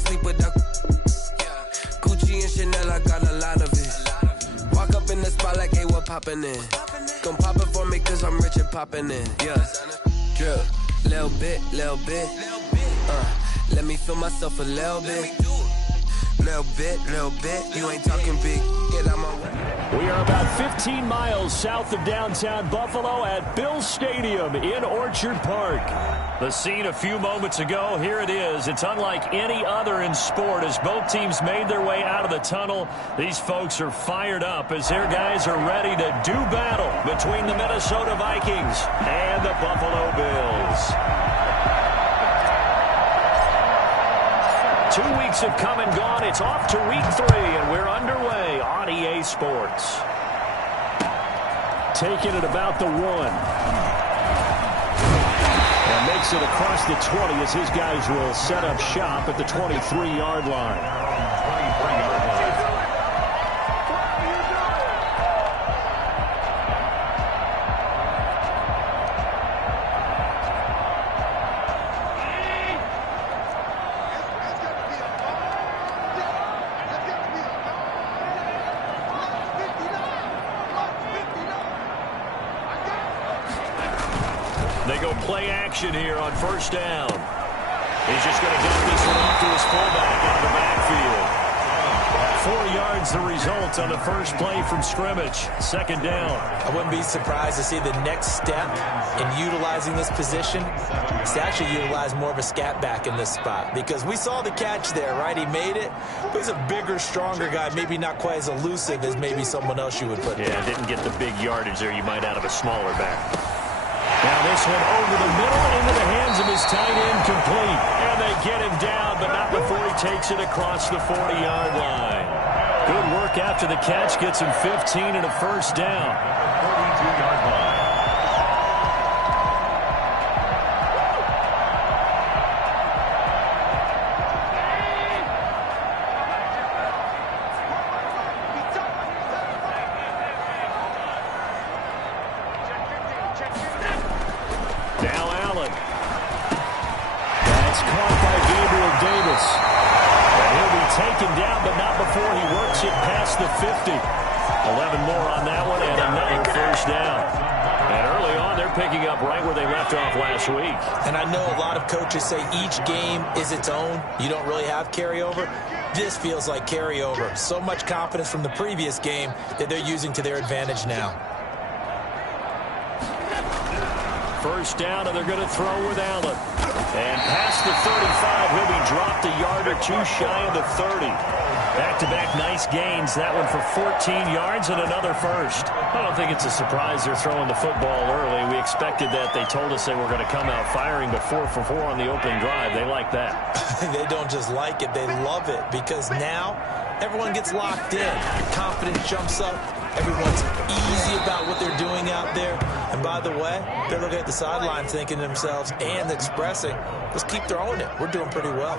sleep with the Gucci and Chanel, I got a lot of it. Walk up in the spot like, hey, what poppin' in? Gon' pop it for me cause I'm rich and poppin' in. Yeah, drip, little bit. Let me feel myself a little bit. Little bit, you ain't talking big. Get out my way. We are about 15 miles south of downtown Buffalo at Bills Stadium in Orchard Park. The scene a few moments ago, here it is. It's unlike any other in sport as both teams made their way out of the tunnel. These folks are fired up as their guys are ready to do battle between the Minnesota Vikings and the Buffalo Bills. 2 weeks have come and gone. It's off to week 3, and we're underway on EA Sports. Taking it about the 1. And makes it across the 20 as his guys will set up shop at the 23-yard line. They go play action here on first down. He's just going to dump this one off to his fullback out of the backfield. 4 yards the result on the first play from scrimmage. Second down. I wouldn't be surprised to see the next step in utilizing this position is to actually utilize more of a scat back in this spot, because we saw the catch there, right? He made it. But he's a bigger, stronger guy, maybe not quite as elusive as maybe someone else you would put there. Yeah, didn't get the big yardage there you might out of a smaller back. Now this one over the middle into the hands of his tight end, complete. And they get him down, but not before he takes it across the 40-yard line. Good work after the catch, gets him 15 and a first down. 42-yard line. Down, but not before he works it past the 50. 11 more on that one, and another first down. And early on, they're picking up right where they left off last week. And I know a lot of coaches say each game is its own. You don't really have carryover. This feels like carryover. So much confidence from the previous game that they're using to their advantage now. First down, and they're going to throw with Allen. And past the 35, he'll be dropped a yard or two shy of the 30. Back-to-back nice gains. That one for 14 yards and another first. I don't think it's a surprise they're throwing the football early. We expected that. They told us they were going to come out firing, but 4 for 4 on the opening drive. They like that. They don't just like it. They love it, because now everyone gets locked in. Confidence jumps up. Everyone's easy about what they're doing out there. And by the way, they're looking at the sideline thinking to themselves and expressing, let's keep throwing it. We're doing pretty well.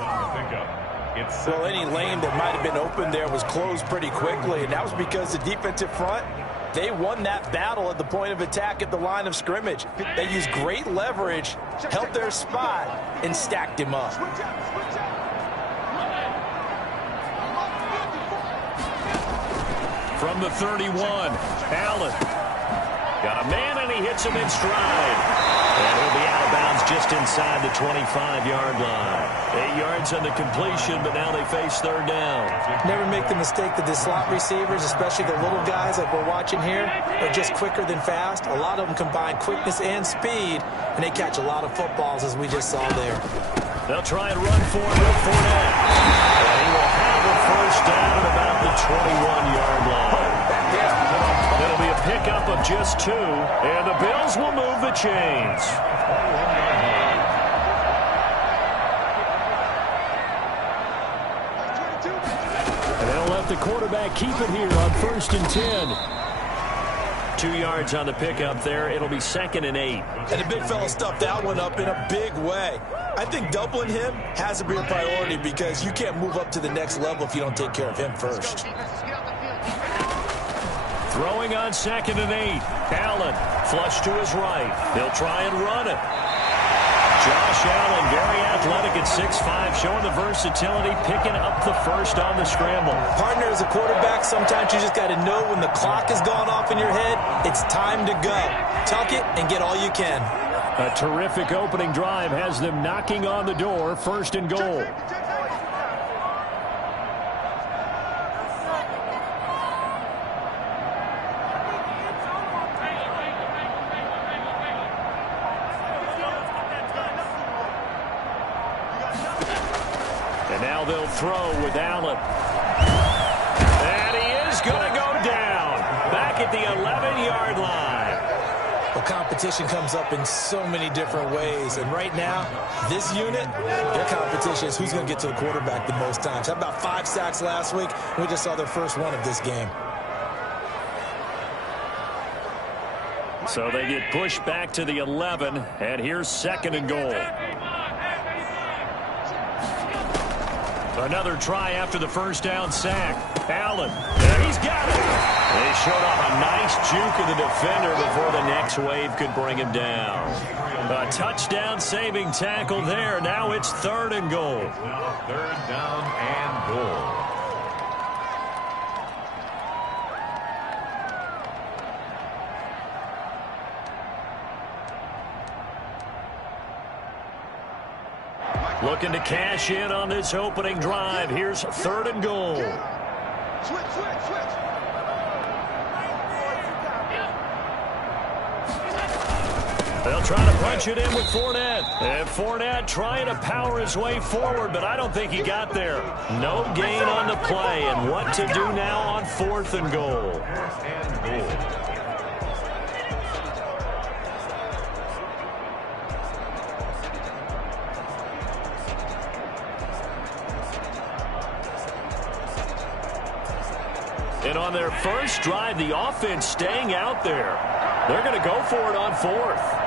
Well, any lane that might have been open there was closed pretty quickly, and that was because the defensive front, they won that battle at the point of attack at the line of scrimmage. They used great leverage, held their spot, and stacked him up. From the 31, Allen. Got a man, and he hits him in stride. And he'll be out of bounds just inside the 25-yard line. 8 yards on the completion, but now they face third down. Never make the mistake that the slot receivers, especially the little guys like we're watching here, are just quicker than fast. A lot of them combine quickness and speed, and they catch a lot of footballs, as we just saw there. They'll try and run for it with Fournette. And he will have a first down at about the 21-yard line. It'll be a pickup of just 2, and the Bills will move the chains. And they'll let the quarterback keep it here on 1st and 10. 2 yards on the pickup there. It'll be 2nd and 8. And the big fella stuffed that one up in a big way. I think doubling him has to be a priority, because you can't move up to the next level if you don't take care of him first. Throwing on 2nd and 8. Allen, flush to his right. He'll try and run it. Josh Allen, very athletic at 6'5", showing the versatility, picking up the first on the scramble. Partner, as a quarterback, sometimes you just got to know when the clock has gone off in your head, it's time to go. Tuck it and get all you can. A terrific opening drive has them knocking on the door, 1st and goal. And now they'll throw with Allen. And he is going to go down. Back at the 11-yard line. Well, competition comes up in so many different ways. And right now, this unit, their competition is who's going to get to the quarterback the most times. How about 5 sacks last week? We just saw their first one of this game. So they get pushed back to the 11, and here's 2nd and goal. Another try after the first down sack. Allen, he's got it. They showed off a nice juke of the defender before the next wave could bring him down. A touchdown-saving tackle there. Now it's 3rd and goal. 3rd down and goal. Looking to cash in on this opening drive. Here's 3rd and goal. They'll try to punch it in with Fournette. And Fournette trying to power his way forward, but I don't think he got there. No gain on the play. And what to do now on 4th and goal. And on their first drive, the offense staying out there. They're going to go for it on 4th.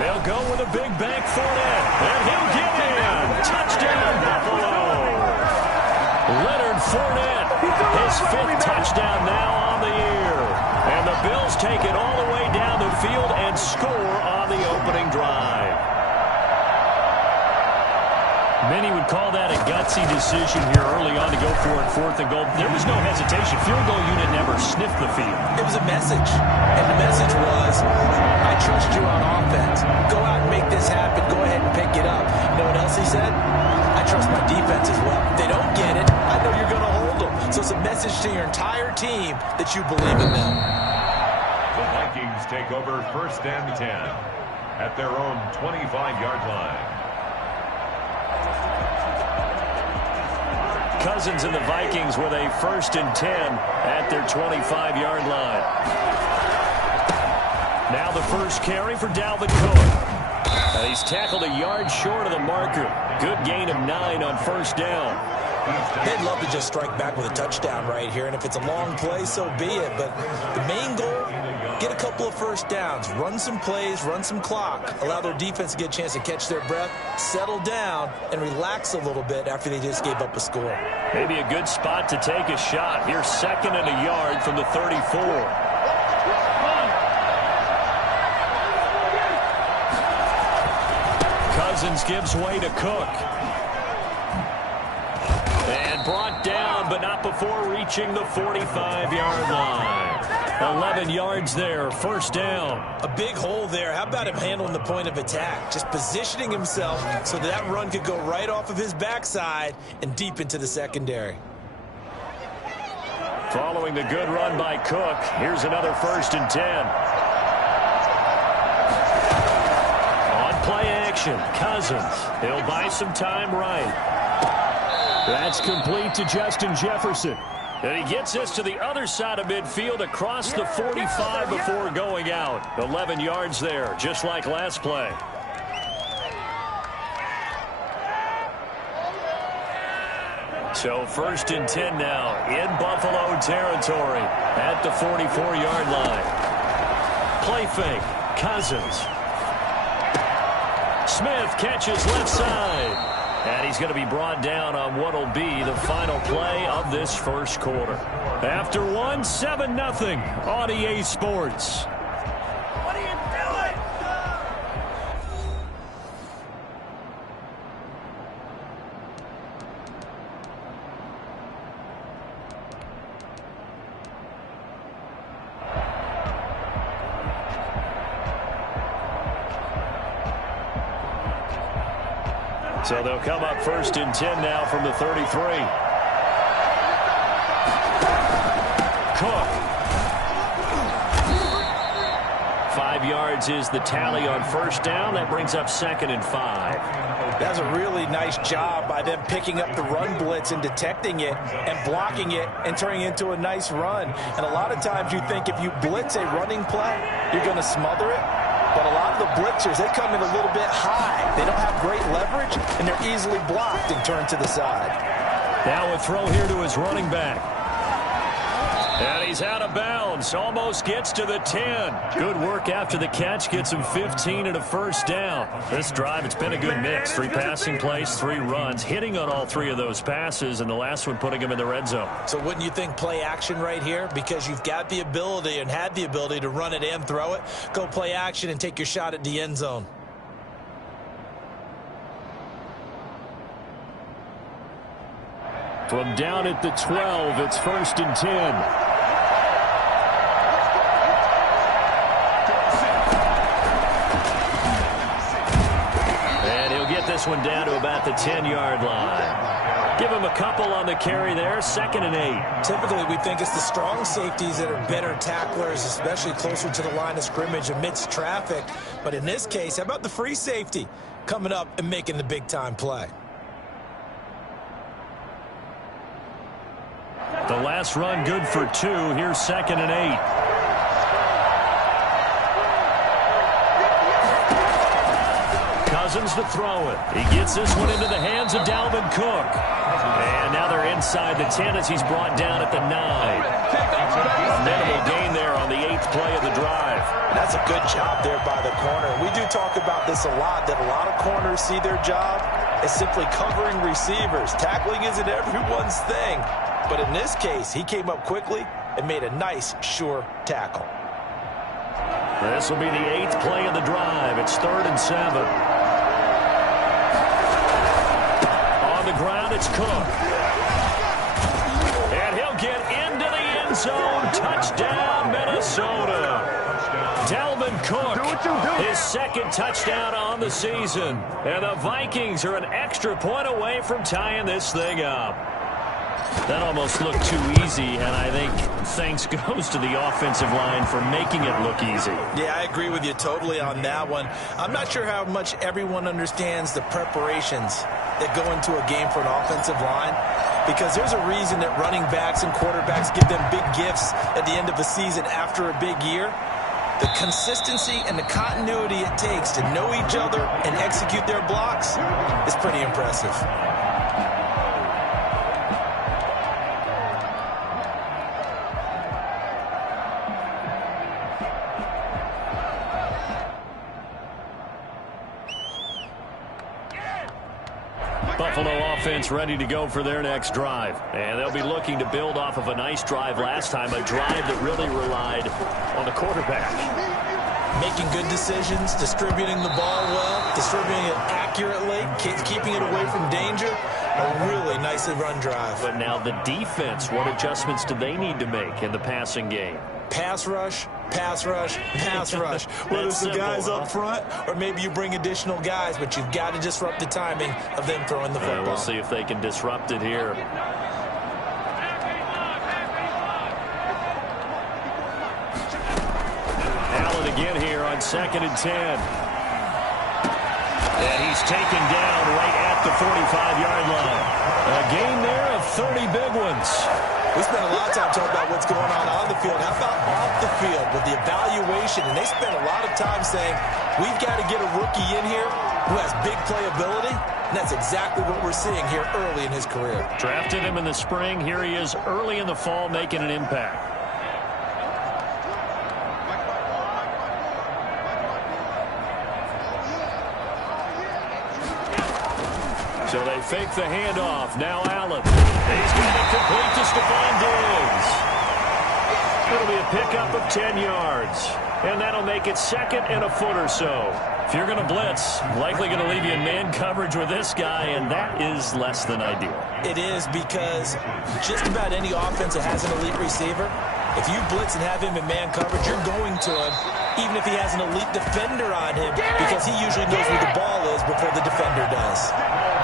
They'll go with a big bank Fournette. And he'll get in. Touchdown, Buffalo. Leonard Fournette, his 5th touchdown now on the year. And the Bills take it all the way down the field and score on the opening drive. Many would call that a gutsy decision here early on to go for it 4th and goal. There was no hesitation. Field goal unit never sniffed the field. It was a message. And the message was, I trust you on offense. Go out and make this happen. Go ahead and pick it up. You know what else he said? I trust my defense as well. If they don't get it, I know you're going to hold them. So it's a message to your entire team that you believe in them. The Vikings take over 1st and 10 at their own 25-yard line. Cousins and the Vikings with a 1st and 10 at their 25-yard line. Now the first carry for Dalvin Cook. He's tackled a yard short of the marker. Good gain of 9 on 1st down. They'd love to just strike back with a touchdown right here, and if it's a long play, so be it. But the main goal, get a couple of 1st downs, run some plays, run some clock, allow their defense to get a chance to catch their breath, settle down, and relax a little bit after they just gave up a score. Maybe a good spot to take a shot. Here's 2nd and a yard from the 34. Cousins gives way to Cook. And brought down, but not before reaching the 45-yard line. 11 yards there, 1st down. A big hole there. How about him handling the point of attack? Just positioning himself so that run could go right off of his backside and deep into the secondary. Following the good run by Cook, here's another 1st and 10. On play action, Cousins. He'll buy some time right. That's complete to Justin Jefferson. And he gets this to the other side of midfield across the 45 before going out. 11 yards there, just like last play. So 1st and 10 now in Buffalo territory at the 44-yard line. Play fake, Cousins. Smith catches left side. And he's going to be brought down on what will be the final play of this first quarter. After one, 7-0 on EA Sports. What are you doing? So they'll come up 1st and 10 now from the 33. Cook. 5 yards is the tally on 1st down. That brings up 2nd and 5. That's a really nice job by them picking up the run blitz and detecting it and blocking it and turning it into a nice run. And a lot of times you think if you blitz a running play, you're going to smother it. But a lot of the blitzers, they come in a little bit high. They don't have great leverage, and they're easily blocked and turned to the side. Now a throw here to his running back. And he's out of bounds. Almost gets to the 10. Good work after the catch. Gets him 15 and a 1st down. This drive, it's been a good mix. 3 passing plays, 3 runs. Hitting on all 3 of those passes, and the last one putting him in the red zone. So wouldn't you think play action right here? Because you've got the ability and had the ability to run it and throw it. Go play action and take your shot at the end zone. From down at the 12, it's 1st and 10. And he'll get this one down to about the 10-yard line. Give him a couple on the carry there, 2nd and 8. Typically, we think it's the strong safeties that are better tacklers, especially closer to the line of scrimmage amidst traffic. But in this case, how about the free safety coming up and making the big-time play? The last run good for 2. Here's 2nd and 8. Cousins to throw it. He gets this one into the hands of Dalvin Cook. And now they're inside the 10 as he's brought down at the 9. A minimal gain there on the 8th play of the drive. That's a good job there by the corner. We do talk about this a lot, that a lot of corners see their job as simply covering receivers. Tackling isn't everyone's thing. But in this case, he came up quickly and made a nice, sure tackle. This will be the 8th play of the drive. It's 3rd and 7. On the ground, it's Cook. And he'll get into the end zone. Touchdown, Minnesota. Dalvin Cook, his 2nd touchdown on the season. And the Vikings are an extra point away from tying this thing up. That almost looked too easy, and I think thanks goes to the offensive line for making it look easy. Yeah, I agree with you totally on that one. I'm not sure how much everyone understands the preparations that go into a game for an offensive line, because there's a reason that running backs and quarterbacks give them big gifts at the end of the season after a big year. The consistency and the continuity it takes to know each other and execute their blocks is pretty impressive. Buffalo offense ready to go for their next drive. And they'll be looking to build off of a nice drive last time, a drive that really relied on the quarterback. Making good decisions, distributing the ball well, distributing it accurately, keeping it away from danger. A really nicely run drive. But now the defense, what adjustments do they need to make in the passing game? Pass rush, pass rush, pass rush. Whether it's the guys up front or maybe you bring additional guys, but you've got to disrupt the timing of them throwing the football. We'll see if they can disrupt it here. Allen again here on 2nd and 10. And he's taken down right at the 45-yard line. A gain there of 30 big ones. We spent a lot of time talking about what's going on the field. How about off the field with the evaluation? And they spent a lot of time saying, we've got to get a rookie in here who has big playability. And that's exactly what we're seeing here early in his career. Drafted him in the spring. Here he is early in the fall making an impact. So they fake the handoff. Now Allen. He's got it complete to Stephon Diggs. It'll be a pickup of 10 yards. And that'll make it second and a foot or so. If you're going to blitz, likely going to leave you in man coverage with this guy, and that is less than ideal. It is, because just about any offense that has an elite receiver, if you blitz and have him in man coverage, you're going to him, even if he has an elite defender on him, because he usually knows where the ball is before the defender does.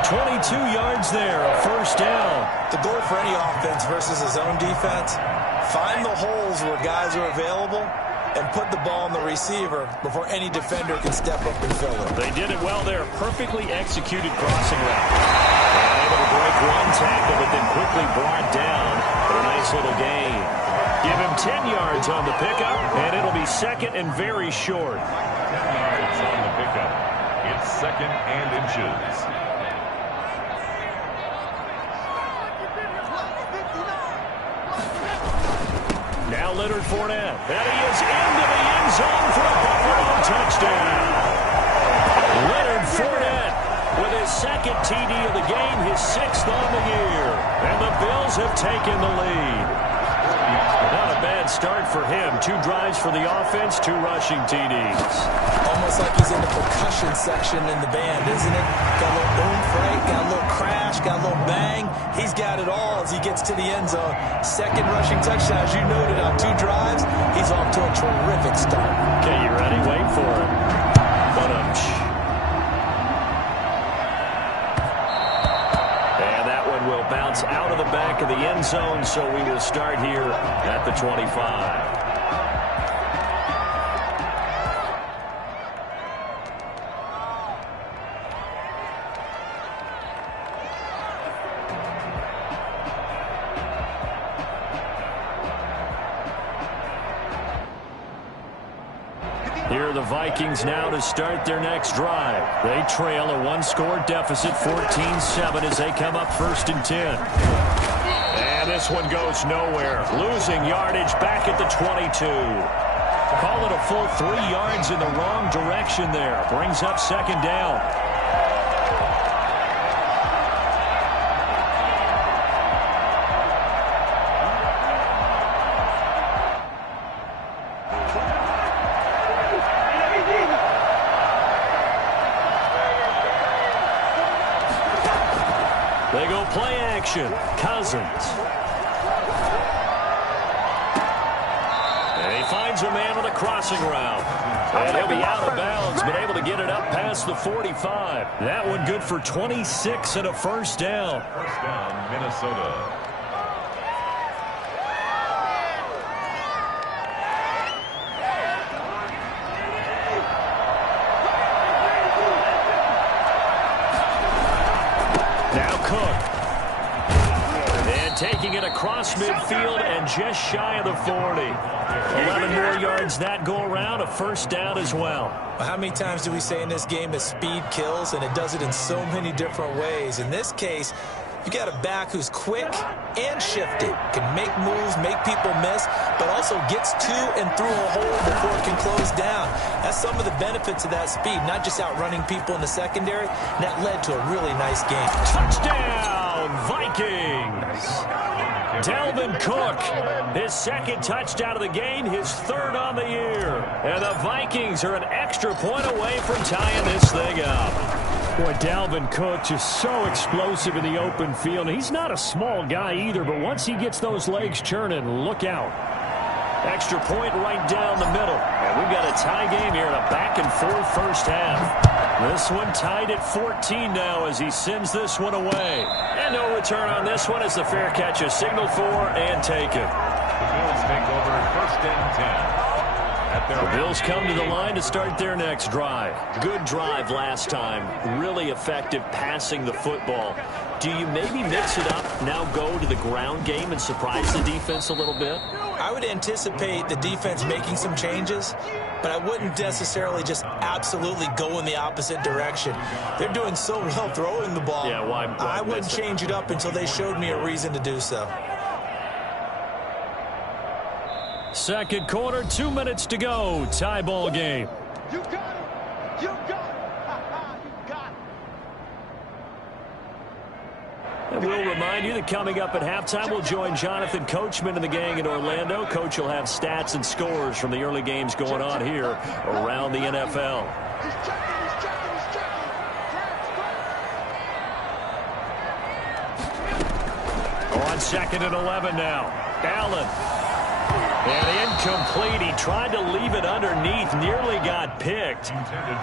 22 yards there, a first down. The goal for any offense versus a zone defense, find the holes where guys are available and put the ball on the receiver before any defender can step up and fill it. They did it well there. Perfectly executed crossing route. And able to break one tackle, but then quickly brought down for a nice little gain. Give him 10 yards on the pickup, and it'll be second and very short. 10 yards on the pickup. It's second and inches. Now Leonard Fournette. And he is into the end zone for a Buffalo touchdown. Leonard Fournette with his second TD of the game, his 6th on the year. And the Bills have taken the lead. Not a bad start for him. 2 drives for the offense, 2 rushing TDs. Almost like he's in the percussion section in the band, isn't it? Got a little oomph, right? Got a little crash, got a little bang. He's got it all as he gets to the end zone. Second rushing touchdown, as you noted, on 2 drives. He's off to a terrific start. Okay, you ready? Wait for it. And that one will bounce out of the back of the end zone, so we will start here at the 25. Here are the Vikings now to start their next drive. They trail a 1-score deficit, 14-7, as they come up 1st and 10. And this one goes nowhere. Losing yardage back at the 22. Call it a full 3 yards in the wrong direction there. Brings up 2nd down. They go play action. Cousins. And he finds a man on the crossing route. And he'll be out of bounds, but able to get it up past the 45. That one good for 26 and a first down. First down, Minnesota. Taking it across midfield and just shy of the 40. 11 more yards that go around, a first down as well. How many times do we say in this game that speed kills, and it does it in so many different ways? In this case, you got a back who's quick and shifty, can make moves, make people miss, but also gets to and through a hole before it can close down. That's some of the benefits of that speed, not just outrunning people in the secondary. And that led to a really nice game. Touchdown, Vikings! Dalvin Cook, his 2nd touchdown of the game, his 3rd on the year. And the Vikings are an extra point away from tying this thing up. Boy, Dalvin Cook just so explosive in the open field. He's not a small guy either, but once he gets those legs churning, look out. Extra point right down the middle. And we've got a tie game here in a back-and-forth first half. This one tied at 14 now as he sends this one away. And no return on this one as the fair catch is signaled for and taken. The Bills take over 1st and 10. The Bills come to the line to start their next drive. Good drive last time. Really effective passing the football. Do you maybe mix it up, now go to the ground game and surprise the defense a little bit? I would anticipate the defense making some changes, but I wouldn't necessarily just absolutely go in the opposite direction. They're doing so well throwing the ball. Yeah, why I wouldn't change it up until they showed me a reason to do so. Second quarter, 2 minutes to go. Tie ball game. You got it. You got it. You got it. And we'll remind you that coming up at halftime, we'll join Jonathan Coachman and the gang in Orlando. Coach will have stats and scores from the early games going on here around the NFL. On 2nd and 11 now. Allen. And incomplete. He tried to leave it underneath. Nearly got picked.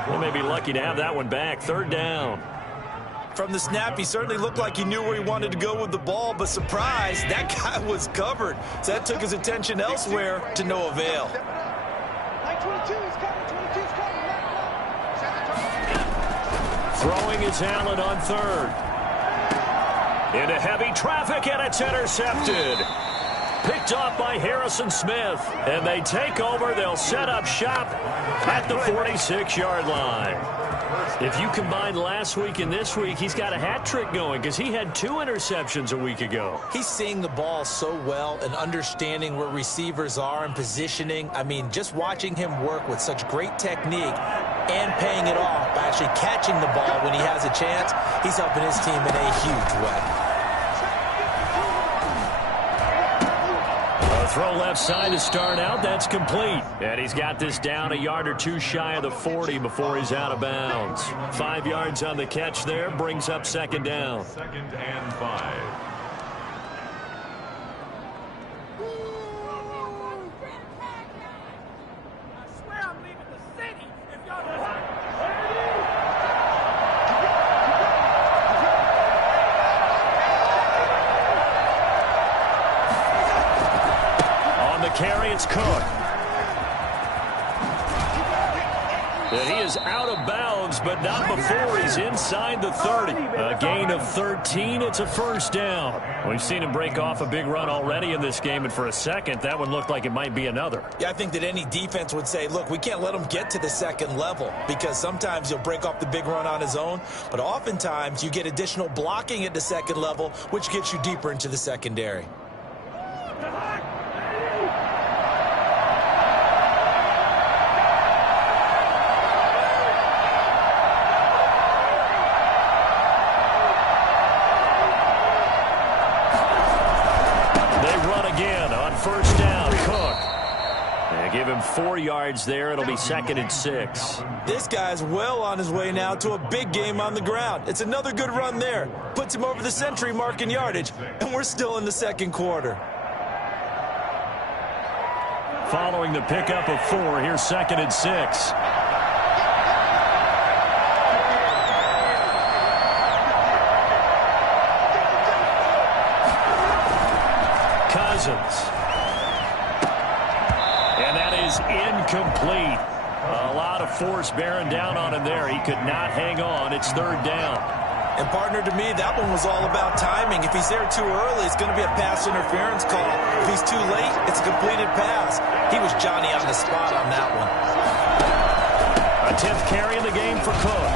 They may be lucky to have that one back. 3rd down. From the snap, he certainly looked like he knew where he wanted to go with the ball, but surprise, that guy was covered. So that took his attention elsewhere to no avail. Throwing is Allen on 3rd. Into heavy traffic, and it's intercepted. Picked off by Harrison Smith. And they take over. They'll set up shop at the 46-yard line. If you combine last week and this week, he's got a hat trick going because he had 2 interceptions a week ago. He's seeing the ball so well and understanding where receivers are and positioning. I mean, just watching him work with such great technique and paying it off by actually catching the ball when he has a chance, he's helping his team in a huge way. Throw left side to start out. That's complete. And he's got this down a yard or 2 shy of the 40 before he's out of bounds. 5 yards on the catch there. Brings up 2nd down. 2nd and 5. Carry, it's Cook. And he is out of bounds, but not before he's inside the 30. A gain of 13. It's a 1st down. We've seen him break off a big run already in this game, and for a second, that one looked like it might be another. Yeah, I think that any defense would say, look, we can't let him get to the 2nd level because sometimes he'll break off the big run on his own, but oftentimes you get additional blocking at the 2nd level, which gets you deeper into the secondary. Give him 4 yards there. It'll be 2nd and 6. This guy's well on his way now to a big game on the ground. It's another good run there. Puts him over the century mark in yardage, and we're still in the 2nd quarter. Following the pickup of 4, here's 2nd and 6. Cousins. Incomplete. A lot of force bearing down on him there. He could not hang on. It's 3rd down. And, partner, to me, that one was all about timing. If he's there too early, it's going to be a pass interference call. If he's too late, it's a completed pass. He was Johnny on the spot on that one. A 10th carry in the game for Cook.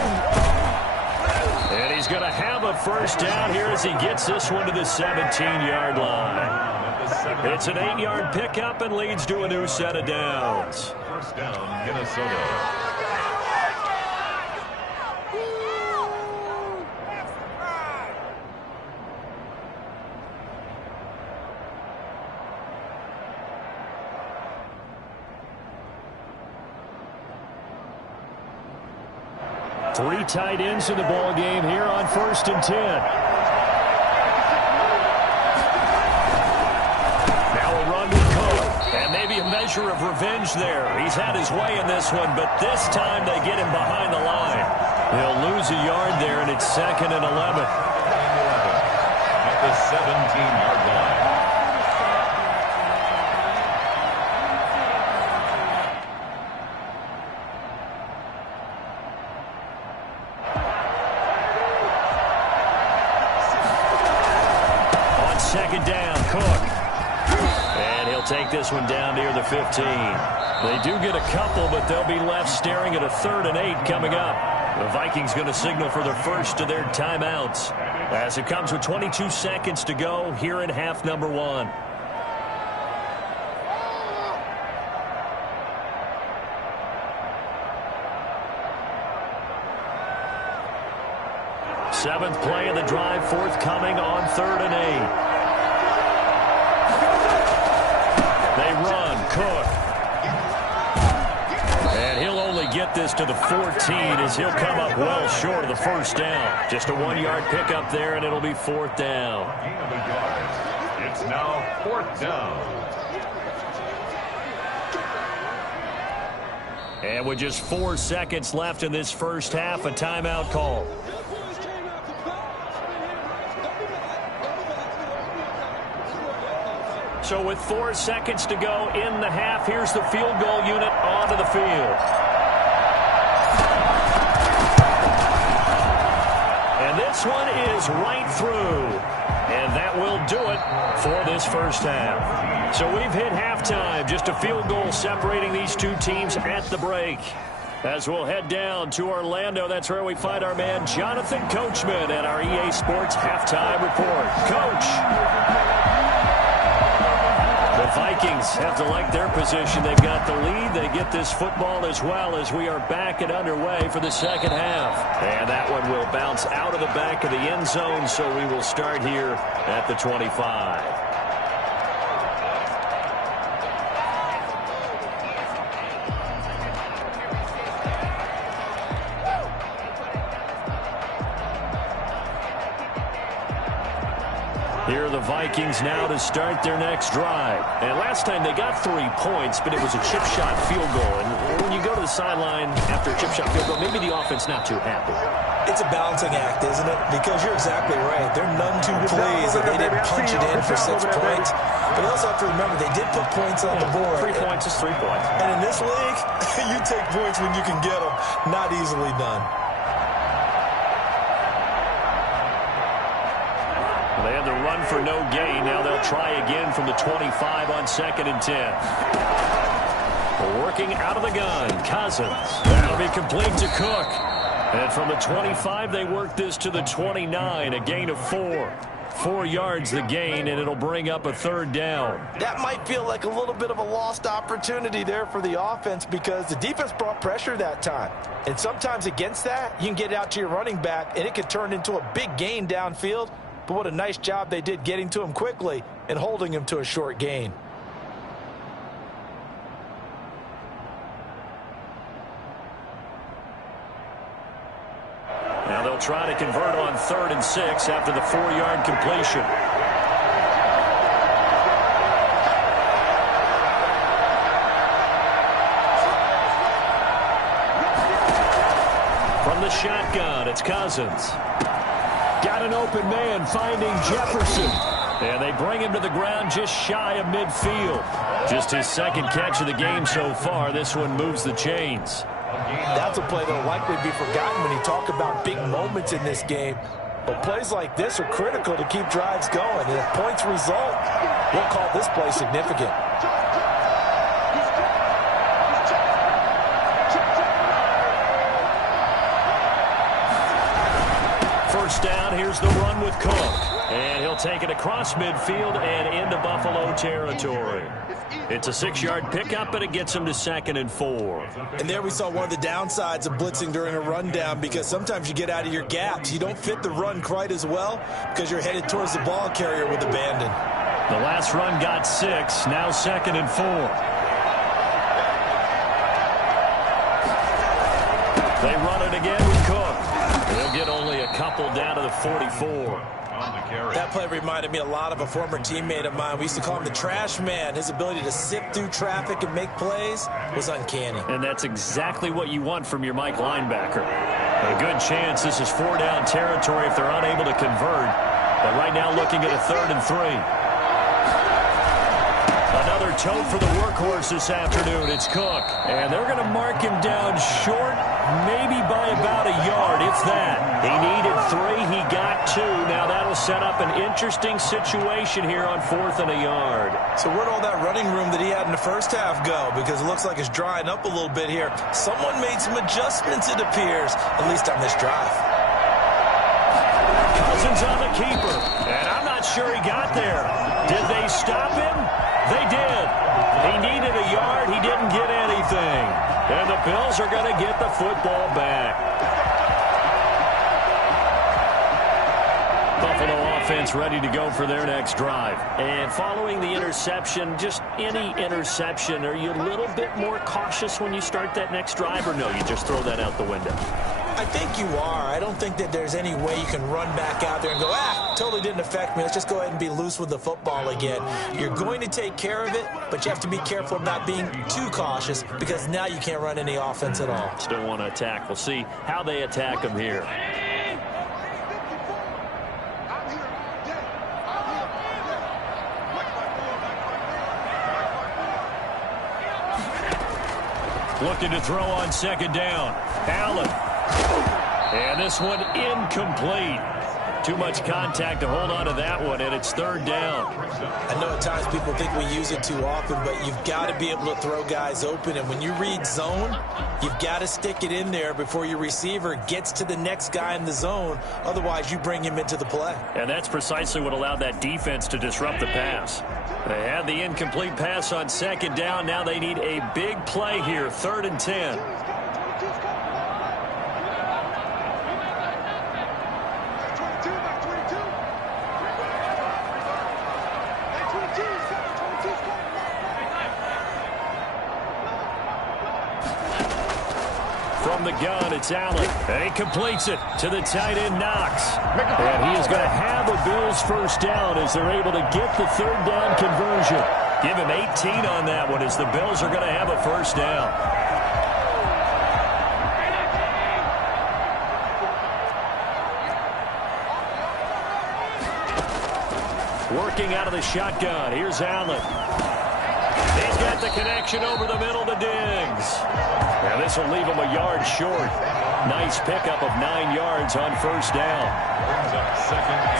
And he's going to have a 1st down here as he gets this one to the 17-yard line. It's an 8-yard pickup and leads to a new set of downs. 1st down, Minnesota. Three tight ends in the ball game here on 1st and 10. A measure of revenge there. He's had his way in this one, but this time they get him behind the line. They'll lose a yard there, and it's 2nd and 11. At the 17-yard line. On 2nd down, Cook. Take this one down near the 15. They do get a couple, but they'll be left staring at a 3rd and 8 coming up. The Vikings going to signal for the first of their timeouts as it comes with 22 seconds to go here in half number 1. 7th play of the drive forthcoming on 3rd and 8. They run. Cook. And he'll only get this to the 14 as he'll come up well short of the first down. Just a 1-yard pickup there, and it'll be 4th down. It's now 4th down. And with just 4 seconds left in this first half, a timeout call. So with 4 seconds to go in the half, here's the field goal unit onto the field. And this one is right through. And that will do it for this first half. So we've hit halftime. Just a field goal separating these two teams at the break. As we'll head down to Orlando, that's where we find our man Jonathan Coachman at our EA Sports Halftime Report. Coach. The Vikings have to like their position. They've got the lead. They get this football as well as we are back and underway for the second half. And that one will bounce out of the back of the end zone, so we will start here at the 25. Here are the Vikings now to start their next drive. And last time they got 3 points, but it was a chip shot field goal. And when you go to the sideline after a chip shot field goal, maybe the offense not too happy. It's a balancing act, isn't it? Because you're exactly right. They're none too pleased that they didn't punch it in for 6 points. But you also have to remember, they did put points on the board. 3 points is 3 points. And in this league, you take points when you can get them. Not easily done. They had the run for no gain. Now they'll try again from the 25 on 2nd and 10. Working out of the gun, Cousins. That'll be complete to Cook. And from the 25, they work this to the 29, a gain of 4. 4 yards the gain, and it'll bring up a 3rd down. That might feel like a little bit of a lost opportunity there for the offense because the defense brought pressure that time. And sometimes against that, you can get out to your running back, and it could turn into a big gain downfield. But what a nice job they did getting to him quickly and holding him to a short gain. Now they'll try to convert on 3rd and 6 after the 4-yard completion. From the shotgun, it's Cousins. Got an open man finding Jefferson. And they bring him to the ground just shy of midfield. Just his 2nd catch of the game so far. This one moves the chains. That's a play that will likely be forgotten when you talk about big moments in this game. But plays like this are critical to keep drives going. And if points result, we'll call this play significant. First down, here's the run with Cook. And he'll take it across midfield and into Buffalo territory. It's a 6-yard pickup, but it gets him to 2nd and 4. And there we saw one of the downsides of blitzing during a rundown because sometimes you get out of your gaps. You don't fit the run quite as well because you're headed towards the ball carrier with abandon. The last run got 6, now 2nd and 4. They run it again with Cook. They'll get only a couple down to the 44. That play reminded me a lot of a former teammate of mine. We used to call him the trash man. His ability to sift through traffic and make plays was uncanny. And that's exactly what you want from your Mike linebacker. A good chance this is 4-down territory if they're unable to convert. But right now looking at a 3rd and 3. Another tote for the workhorse this afternoon. It's Cook. And they're going to mark him down short, maybe by about a yard, if that. He needed 3. He got 2. Now that'll set up an interesting situation here on 4th and a yard. So where'd all that running room that he had in the first half go? Because it looks like it's drying up a little bit here. Someone made some adjustments, it appears, at least on this drive. Cousins on the keeper. And I'm not sure he got there. Did they stop him? They did. He needed a yard. He didn't get anything. And the Bills are going to get the football back. Buffalo offense ready to go for their next drive. And following the interception, just any interception, are you a little bit more cautious when you start that next drive, or no, you just throw that out the window? I think you are. I don't think that there's any way you can run back out there and go, totally didn't affect me. Let's just go ahead and be loose with the football again. You're going to take care of it, but you have to be careful about being too cautious because now you can't run any offense at all. Still want to attack. We'll see how they attack them here. Looking to throw on second down. Allen. And this one incomplete. Too much contact to hold on to that one, and it's third down. I know at times people think we use it too often, but you've got to be able to throw guys open. And when you read zone, you've got to stick it in there before your receiver gets to the next guy in the zone. Otherwise, you bring him into the play. And that's precisely what allowed that defense to disrupt the pass. They had the incomplete pass on second down. Now they need a big play here, 3rd and 10. From the gun, it's Allen. And he completes it to the tight end, Knox. And he is going to have a Bills first down as they're able to get the third down conversion. Give him 18 on that one as the Bills are going to have a first down. Working out of the shotgun. Here's Allen. He's got the connection over the middle to Diggs. And this will leave him a yard short. Nice pickup of 9 yards on first down.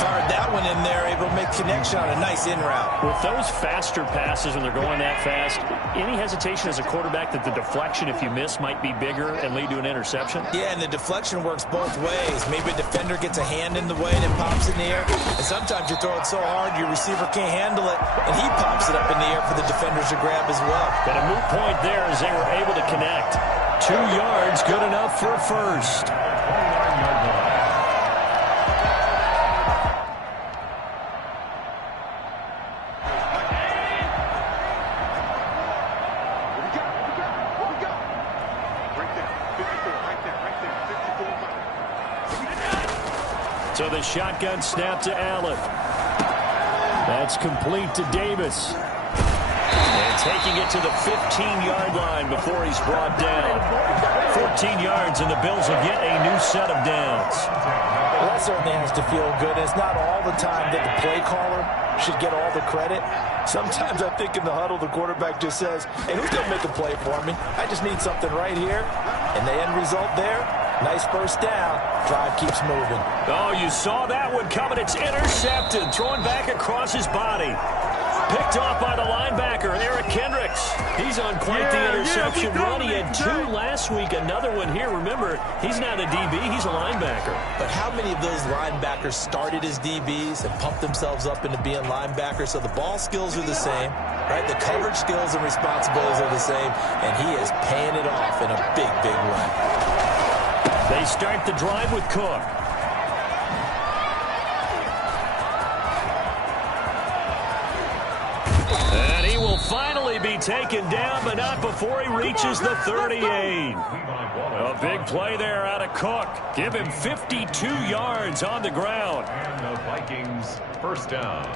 Fired that one in there, able to make connection on a nice in route. With those faster passes when they're going that fast, any hesitation as a quarterback that the deflection, if you miss, might be bigger and lead to an interception? Yeah, and the deflection works both ways. Maybe a defender gets a hand in the way and it pops in the air. And sometimes you throw it so hard your receiver can't handle it, and he pops it up in the air for the defenders to grab as well. But a moot point there as they were able to connect. 2 yards, good enough for a first. So the shotgun snap to Allen. That's complete to Davis. And taking it to the 15-yard line before he's brought down. 14 yards, and the Bills will get a new set of downs. Well, that certainly has to feel good. It's not all the time that the play caller should get all the credit. Sometimes I think in the huddle, the quarterback just says, hey, who's going to make a play for me? I just need something right here. And the end result there, nice first down. Drive keeps moving. Oh, you saw that one coming. It's intercepted. Thrown back across his body. Picked off by the linebacker, Eric Kendricks. He's on quite the interception run. He had 2 last week, another one here. Remember, he's not a DB, he's a linebacker. But how many of those linebackers started as DBs and pumped themselves up into being linebackers? So the ball skills are the same, right? The coverage skills and responsibilities are the same, and he is paying it off in a big, big way. They start the drive with Cook. And he will finally be taken down, but not before he reaches the 38. A big play there out of Cook. Give him 52 yards on the ground. And the Vikings first down.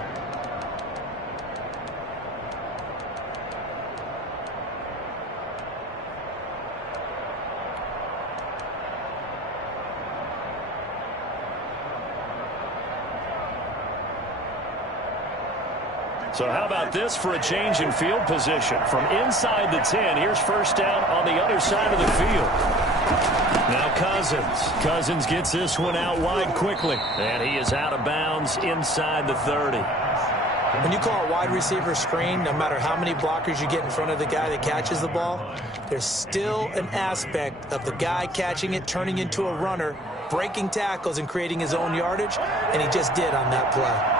So how about this for a change in field position? From inside the 10, here's first down on the other side of the field. Now Cousins. Cousins gets this one out wide quickly. And he is out of bounds inside the 30. When you call a wide receiver screen, no matter how many blockers you get in front of the guy that catches the ball, there's still an aspect of the guy catching it, turning into a runner, breaking tackles and creating his own yardage, and he just did on that play.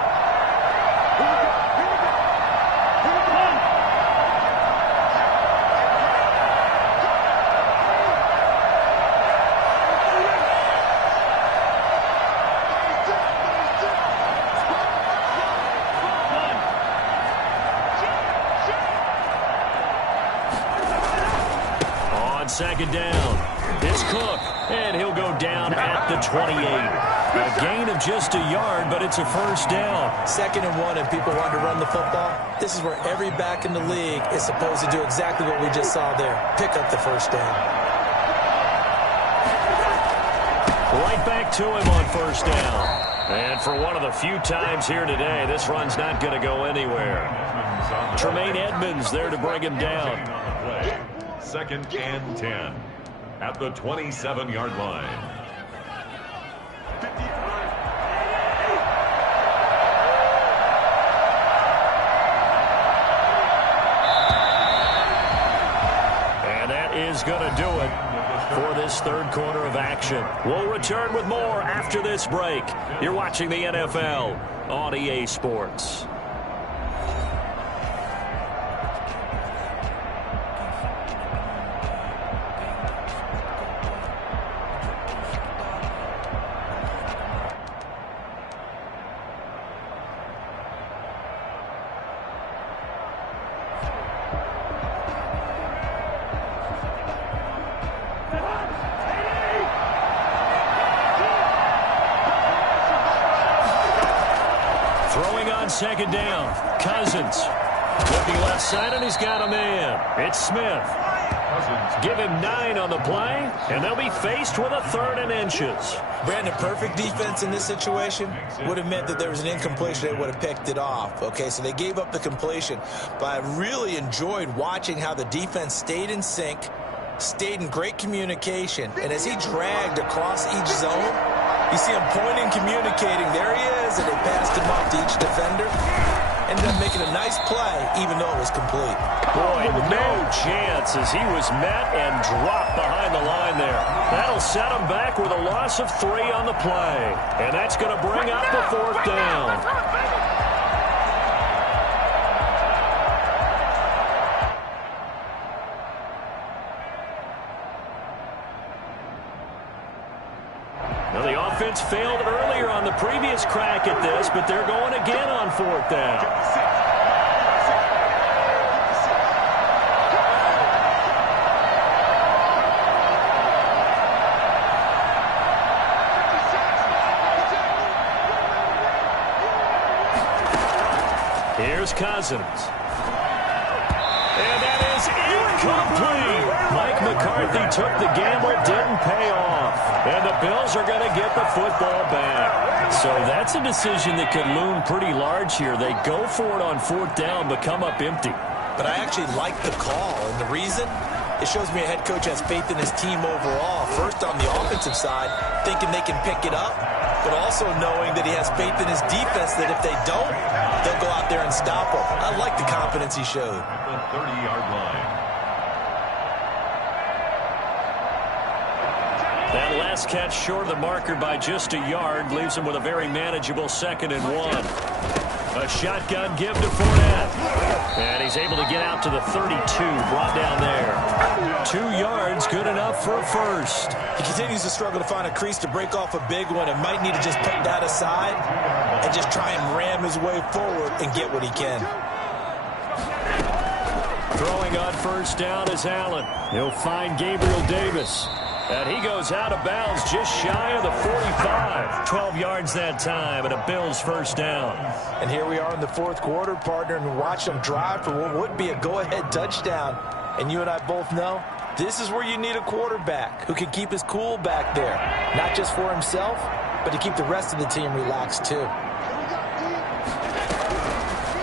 on second down. It's Cook, and he'll go down at the 28. A gain of just a yard, but it's a first down. 2nd and 1, and people want to run the football. This is where every back in the league is supposed to do exactly what we just saw there. Pick up the first down. Right back to him on first down. And for one of the few times here today, this run's not going to go anywhere. Tremaine Edmonds there to bring him down. 2nd and 10 at the 27-yard line. And that is going to do it for this third quarter of action. We'll return with more after this break. You're watching the NFL on EA Sports. Second down, Cousins looking left side, and he's got a man. It's Smith. Give him 9 on the play, and they'll be faced with a 3rd and inches. Brandon, perfect defense in this situation would have meant that there was an incompletion. They would have picked it off. Okay, so they gave up the completion, but I really enjoyed watching how the defense stayed in sync, stayed in great communication, and as he dragged across each zone, you see him pointing, communicating. There he is, and they passed him off to each defender. Ended up making a nice play, even though it was complete. Boy, no chance as he was met and dropped behind the line there. That'll set him back with a loss of 3 on the play. And that's going to bring up the 4th down. Offense failed earlier on the previous crack at this, but they're going again on 4th down. Here's Cousins. And that is incomplete. Mike McCarthy took the gamble, didn't pay off. And the Bills are going to get the football back. So that's a decision that could loom pretty large here. They go for it on 4th down, but come up empty. But I actually like the call. And the reason? It shows me a head coach has faith in his team overall. First on the offensive side, thinking they can pick it up, but also knowing that he has faith in his defense that if they don't, they'll go out there and stop them. I like the confidence he showed. At the 30-yard line. That last catch short of the marker by just a yard leaves him with a very manageable 2nd and 1. A shotgun give to Fournette. And he's able to get out to the 32, brought down there. 2 yards, good enough for a first. He continues to struggle to find a crease to break off a big one and might need to just put that aside and just try and ram his way forward and get what he can. Throwing on first down is Allen. He'll find Gabriel Davis. And he goes out of bounds just shy of the 45. 12 yards that time, and a Bills first down. And here we are in the 4th quarter, partner, and watch them drive for what would be a go-ahead touchdown. And you and I both know this is where you need a quarterback who can keep his cool back there. Not just for himself, but to keep the rest of the team relaxed too.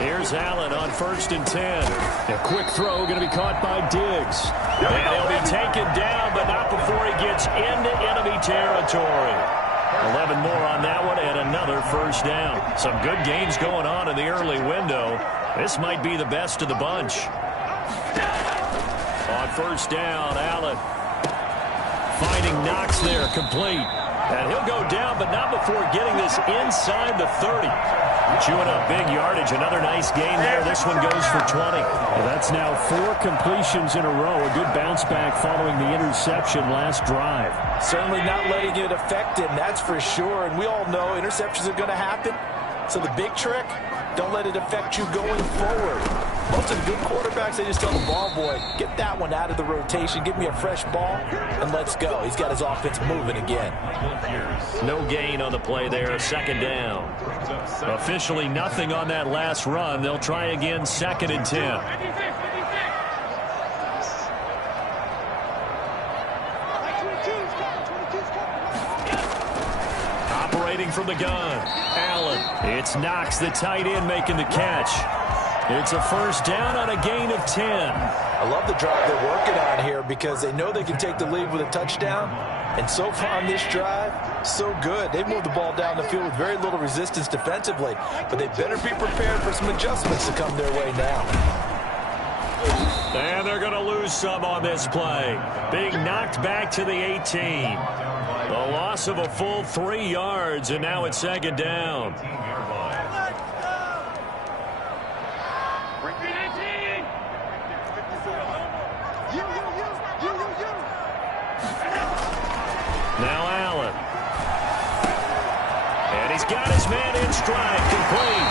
Here's Allen on 1st and 10. A quick throw going to be caught by Diggs. And he'll be taken down, but not before he gets into enemy territory. 11 more on that one and another first down. Some good gains going on in the early window. This might be the best of the bunch. On first down, Allen finding Knox there, complete. And he'll go down, but not before getting this inside the 30. Chewing up big yardage. Another nice gain there. This one goes for 20. Well, that's now 4 completions in a row. A good bounce back following the interception last drive. Certainly not letting it affect him, that's for sure. And we all know interceptions are going to happen. So the big trick, don't let it affect you going forward. Most of the good quarterbacks, they just tell the ball boy, get that one out of the rotation, give me a fresh ball, and let's go. He's got his offense moving again. No gain on the play there, second down. Officially nothing on that last run. They'll try again, 2nd and 10. From the gun, Allen. It's Knox, the tight end, making the catch. It's a first down on a gain of 10. I love the drive they're working on here because they know they can take the lead with a touchdown. And so far on this drive, so good. They've moved the ball down the field with very little resistance defensively. But they better be prepared for some adjustments to come their way now. And they're going to lose some on this play. Being knocked back to the 18. A loss of a full 3 yards, and now it's 2nd down. Now Allen. And he's got his man in stride, complete.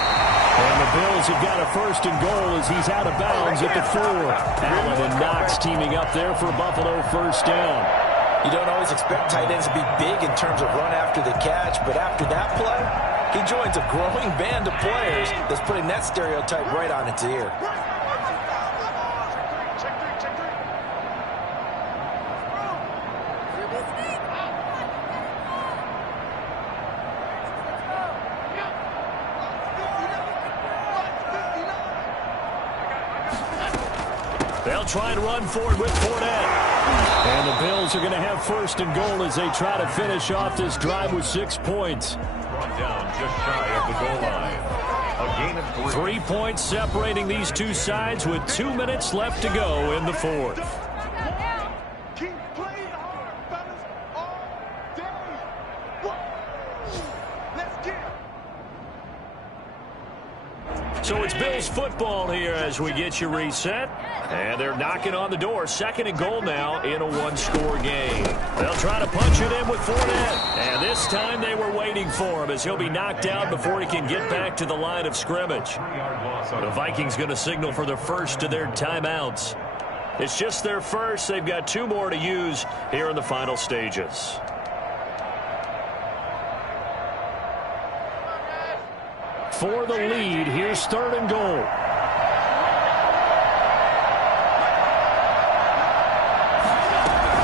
And the Bills have got a 1st and goal as he's out of bounds at the 4. Allen and Knox teaming up there for Buffalo, 1st down. You don't always expect tight ends to be big in terms of run after the catch, but after that play, he joins a growing band of players that's putting that stereotype right on its ear. They'll try and run forward with Fournette. And the Bills are going to have 1st and goal as they try to finish off this drive with 6 points. Brought down just shy of the goal line. A gain of 3. 3 points separating these two sides with 2 minutes left to go in the 4th. Keep playing hard, fellas, all day. Let's get it. So it's Bills football here as we get you reset. And they're knocking on the door. 2nd and goal now in a 1-score game. They'll try to punch it in with Fournette. And this time they were waiting for him as he'll be knocked out before he can get back to the line of scrimmage. The Vikings going to signal for the first of their timeouts. It's just their first. They've got 2 more to use here in the final stages. For the lead, here's 3rd and goal.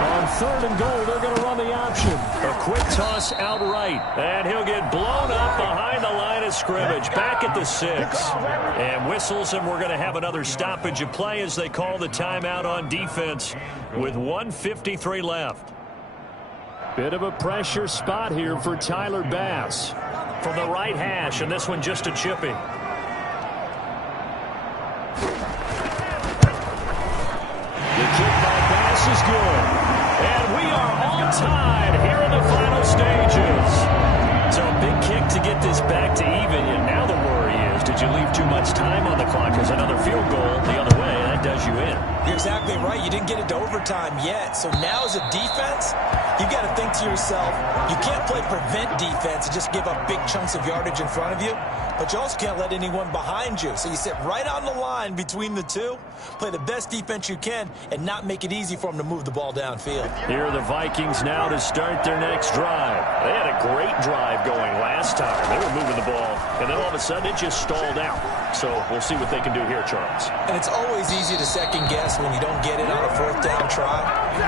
On 3rd and goal, they're going to run the option. A quick toss outright. And he'll get blown up behind the line of scrimmage. Back at the 6. And whistles, and we're going to have another stoppage of play as they call the timeout on defense with 1:53 left. Bit of a pressure spot here for Tyler Bass. From the right hash, and this one just a chipping. The kick by Bass is good. And we are all tied here in the final stages. So a big kick to get this back to even. And now the worry is, did you leave too much time on the clock? Because another field goal the other way, that does you in. You're exactly right. You didn't get it to overtime yet. So now as a defense, you've got to think to yourself, you can't play prevent defense and just give up big chunks of yardage in front of you, but you also can't let anyone behind you. So you sit right on the line between the two, play the best defense you can, and not make it easy for them to move the ball downfield. Here are the Vikings now to start their next drive. They had a great drive going last time. They were moving the ball, and then all of a sudden it just stalled out. So we'll see what they can do here, Charles. And it's always easy to second guess when you don't get it on a 4th down try.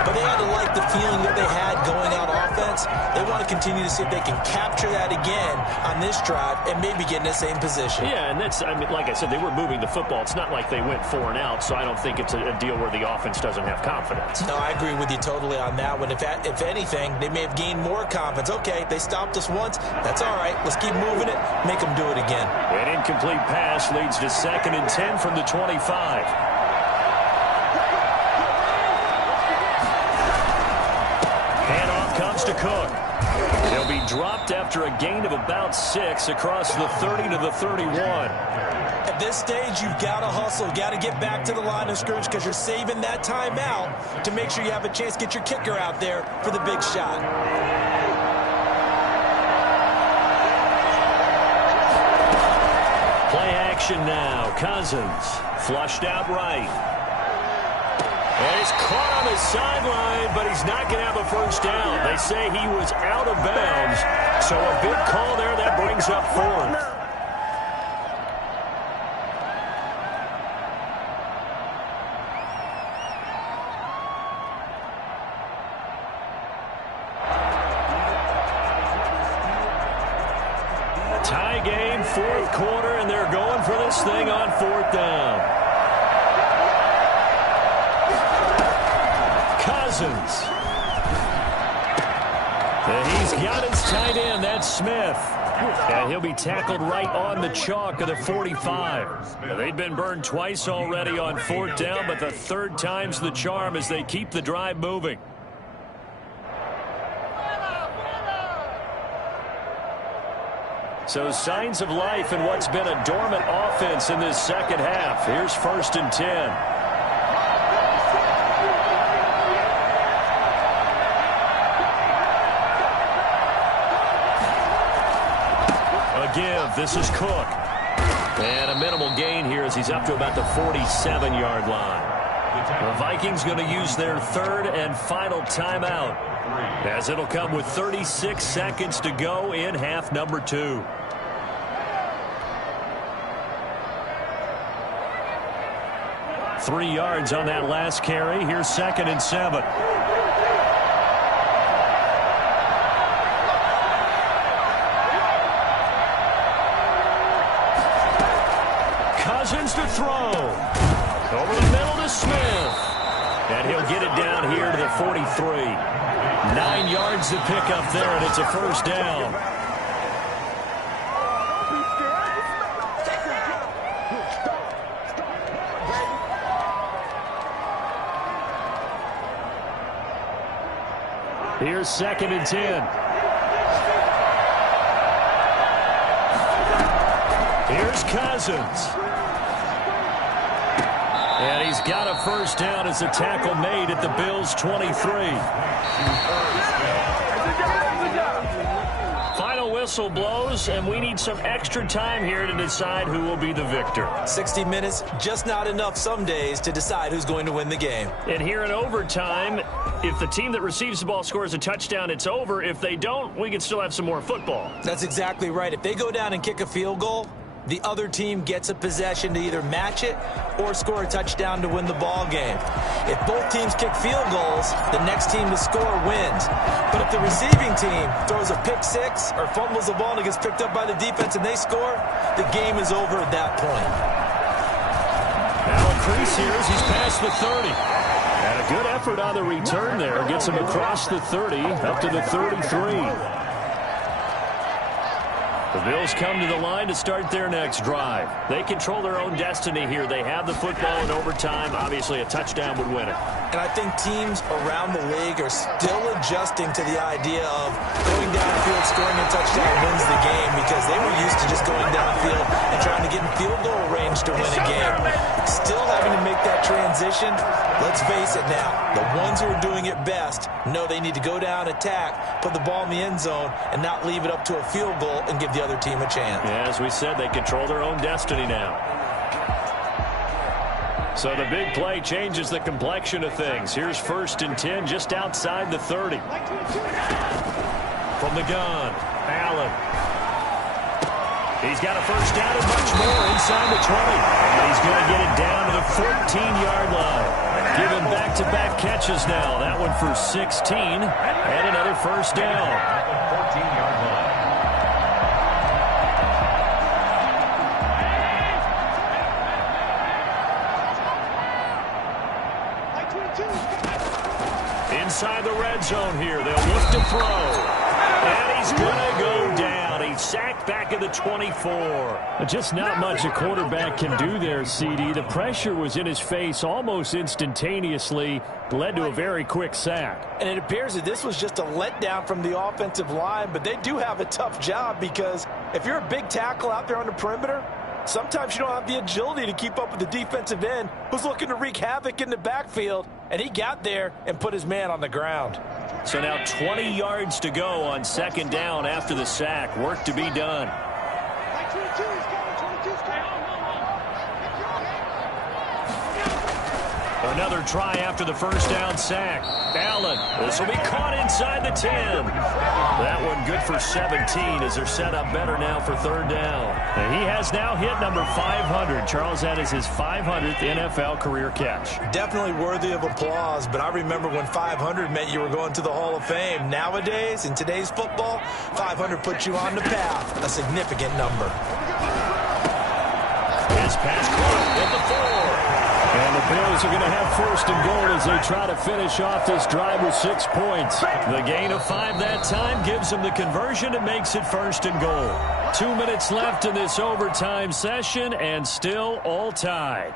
But they had to like the feeling that they had going out offense. They want to continue to see if they can capture that again on this drive and maybe get in the same position. Yeah, and that's, I mean, like I said, they were moving the football. It's not like they went 4 and out, so I don't think it's a deal where the offense doesn't have confidence. No, I agree with you totally on that one. If anything, they may have gained more confidence. Okay, they stopped us once. That's all right. Let's keep moving it. Make them do it again. An incomplete pass leads to 2nd and 10 from the 25. Handoff comes to Cook. He'll be dropped after a gain of about 6 across the 30 to the 31. At this stage, you've got to hustle. You've got to get back to the line of scrimmage because you're saving that timeout to make sure you have a chance to get your kicker out there for the big shot. possession now. Cousins flushed out right. And he's caught on the sideline, but he's not going to have a first down. They say he was out of bounds, so a big call there that brings up fourth. Tie game, fourth quarter, and they're going for this thing on fourth down. Cousins. And he's got his tight end, that's Smith. And he'll be tackled right on the chalk of the 45. They've been burned twice already on fourth down, but the third time's the charm as they keep the drive moving. So signs of life in what's been a dormant offense in this second half. Here's 1st and 10. A give. This is Cook. And a minimal gain here as he's up to about the 47-yard line. The Vikings going to use their third and final timeout, as it'll come with 36 seconds to go in half number 2. Three yards on that last carry. Here's 2nd and 7. Cousins to throw. Over the middle to Smith. And he'll get it down here to the 43. 9 yards to pick up there, and it's a first down. Here's 2nd and 10. Here's Cousins. And he's got a first down as a tackle made at the Bills' 23. Final whistle blows, and we need some extra time here to decide who will be the victor. 60 minutes, just not enough some days to decide who's going to win the game. And here in overtime, if the team that receives the ball scores a touchdown, it's over. If they don't, we can still have some more football. That's exactly right. If they go down and kick a field goal, the other team gets a possession to either match it or score a touchdown to win the ball game. If both teams kick field goals, the next team to score wins. But if the receiving team throws a pick six or fumbles the ball and it gets picked up by the defense and they score, the game is over at that point. Now a crease here as he's past the 30. And a good effort on the return there. Gets him across the 30, up to the 33. The Bills come to the line to start their next drive. They control their own destiny here. They have the football in overtime. Obviously, a touchdown would win it. And I think teams around the league are still adjusting to the idea of going downfield, scoring a touchdown wins the game, because they were used to just going downfield and trying to get in field goal range to win a game. Still having to make that transition. Let's face it now, the ones who are doing it best know they need to go down, attack, put the ball in the end zone, and not leave it up to a field goal and give the other team a chance. Yeah, as we said, they control their own destiny now. So the big play changes the complexion of things. Here's 1st and 10 just outside the 30. From the gun, Allen. He's got a first down and much more inside the 20. And he's going to get it down to the 14-yard line. Given back-to-back catches now. That one for 16 and another first down. At the 14-yard line. Inside the red zone here. They'll look to throw. And he's going to go down. He's sacked back at the 24. Just not much a quarterback can do there, CD. The pressure was in his face almost instantaneously, led to a very quick sack. And it appears that this was just a letdown from the offensive line, but they do have a tough job, because if you're a big tackle out there on the perimeter, sometimes you don't have the agility to keep up with the defensive end who's looking to wreak havoc in the backfield, and he got there and put his man on the ground. So now 20 yards to go on 2nd down after the sack. Work to be done. Another try after the first down sack. Allen, this will be caught inside the 10. That one good for 17 as they're set up better now for third down. And he has now hit number 500. Charles, that is his 500th NFL career catch. Definitely worthy of applause, but I remember when 500 meant you were going to the Hall of Fame. Nowadays, in today's football, 500 puts you on the path, a significant number. His pass caught at the 4. And the Bills are going to have first and goal as they try to finish off this drive with 6 points. The gain of 5 that time gives them the conversion and makes it first and goal. 2 minutes left in this overtime session and still all tied.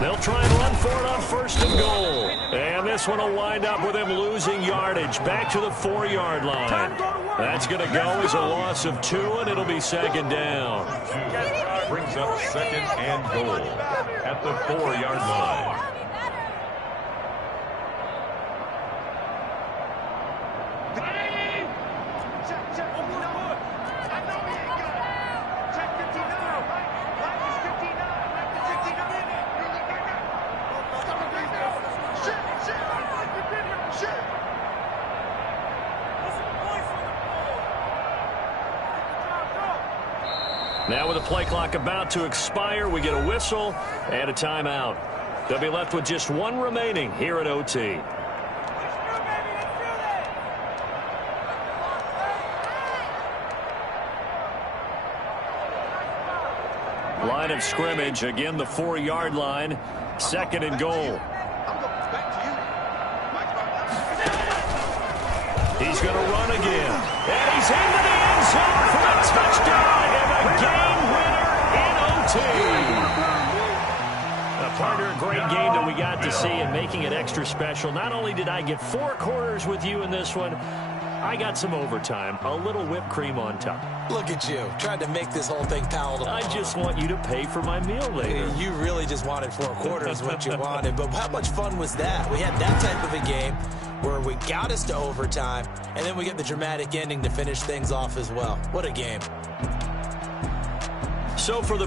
They'll try and run for it on first and goal. And this one will wind up with him losing yardage back to the 4-yard line. That's going to go as a loss of 2, and it'll be second down. Brings up second and goal at the 4-yard line. Now with the play clock about to expire, we get a whistle and a timeout. They'll be left with just 1 remaining here at OT. Line of scrimmage, again the 4-yard line, second and goal. He's going to run again. And he's into the end zone for a touchdown and a game winner in OT. Partner, a great game that we got to see and making it extra special. Not only did I get 4 quarters with you in this one, I got some overtime, a little whipped cream on top. Look at you, trying to make this whole thing palatable. I just want you to pay for my meal later. You really just wanted 4 quarters what you wanted, but how much fun was that? We had that type of a game where we got us to overtime, and then we get the dramatic ending to finish things off as well. What a game. So for the